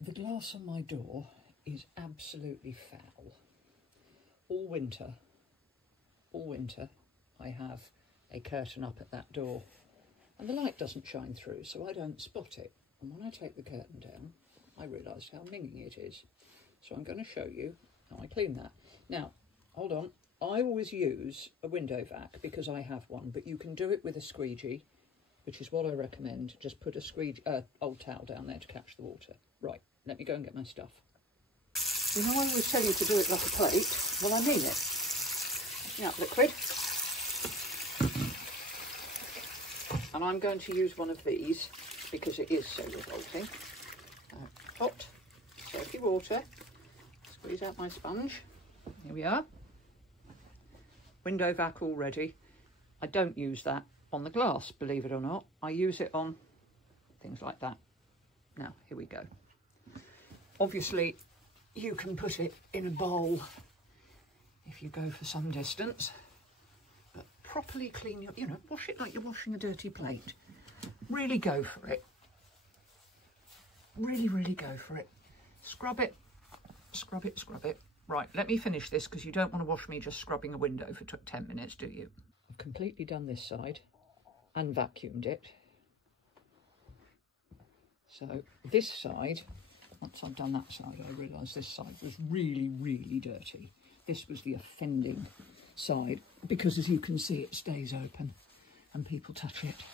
The glass on my door is absolutely foul. All winter, I have a curtain up at that door and the light doesn't shine through, so I don't spot it. And when I take the curtain down, I realise how minging it is. So I'm going to show you how I clean that. Now, hold on. I always use a window vac because I have one, but you can do it with a squeegee, which is what I recommend. Just put a squeegee, old towel down there to catch the water. Right, let me go and get my stuff. You know, I always tell you to do it like a plate. Well, I mean it. Washing up liquid. And I'm going to use one of these because it is so revolting. Hot, soapy water. Squeeze out my sponge. Here we are. Window vac all ready. I don't use that on the glass, believe it or not. I use it on things like that. Now, here we go. Obviously, you can put it in a bowl if you go for some distance. But properly clean your, wash it like you're washing a dirty plate. Really go for it. Really, really go for it. Scrub it, scrub it, scrub it. Right, let me finish this because you don't want to wash me just scrubbing a window for 10 minutes, do you? I've completely done this side and vacuumed it. So this side, once I've done that side, I realised this side was really, really dirty. This was the offending side because, as you can see, it stays open and people touch it.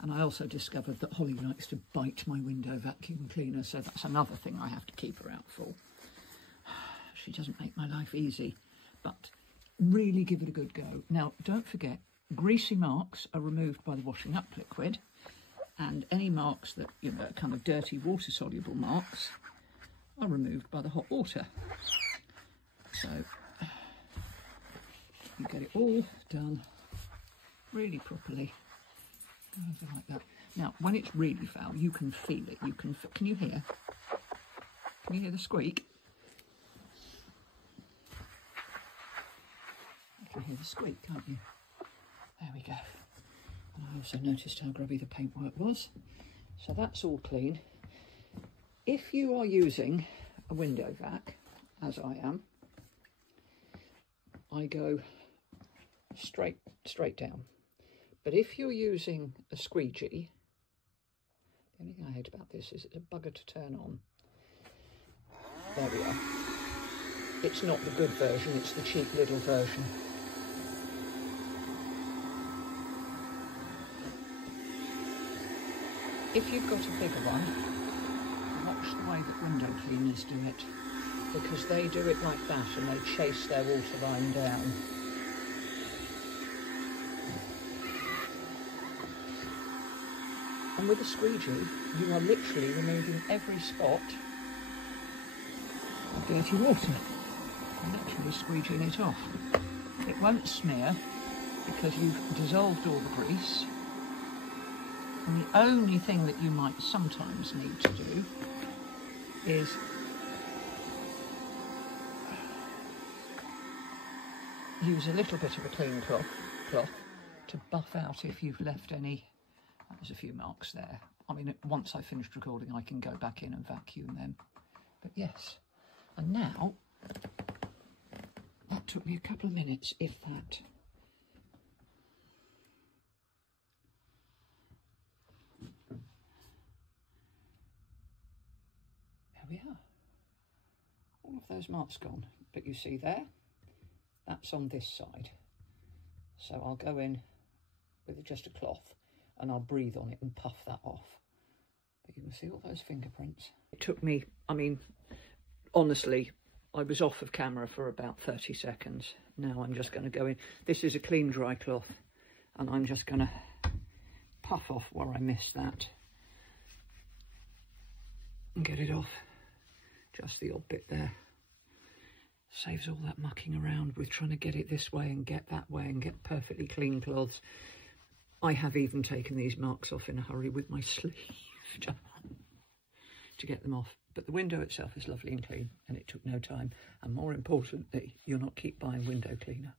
And I also discovered that Holly likes to bite my window vacuum cleaner, so that's another thing I have to keep her out for. She doesn't make my life easy, but really give it a good go. Now, don't forget, greasy marks are removed by the washing up liquid, and any marks that, kind of dirty water-soluble marks are removed by the hot water. So you get it all done really properly. Over like that. Now, when it's really foul, you can feel it. Can you hear? Can you hear the squeak? You can hear the squeak, can't you? There we go. And I also noticed how grubby the paintwork was. So that's all clean. If you are using a window vac, as I am, I go straight down. But if you're using a squeegee, the only thing I hate about this is it's a bugger to turn on. There we are. It's not the good version, it's the cheap little version. If you've got a bigger one, watch the way that window cleaners do it, because they do it like that and they chase their water line down. And with a squeegee, you are literally removing every spot of dirty water. Literally squeegeeing it off. It won't smear because you've dissolved all the grease. And the only thing that you might sometimes need to do is use a little bit of a clean cloth to buff out if you've left any. There's a few marks there. I mean, once I finished recording, I can go back in and vacuum them. But yes, and now, that took me a couple of minutes, if that. There we are. All of those marks gone. But you see there, that's on this side. So I'll go in with just a cloth and I'll breathe on it and puff that off. But you can see all those fingerprints. It took me, I mean, honestly, I was off of camera for about 30 seconds. Now I'm just going to go in. This is a clean dry cloth and I'm just going to puff off where I missed that and get it off. Just the odd bit there. Saves all that mucking around with trying to get it this way and get that way and get perfectly clean cloths. I have even taken these marks off in a hurry with my sleeve to get them off. But the window itself is lovely and clean and it took no time. And more importantly, you'll not keep buying window cleaner.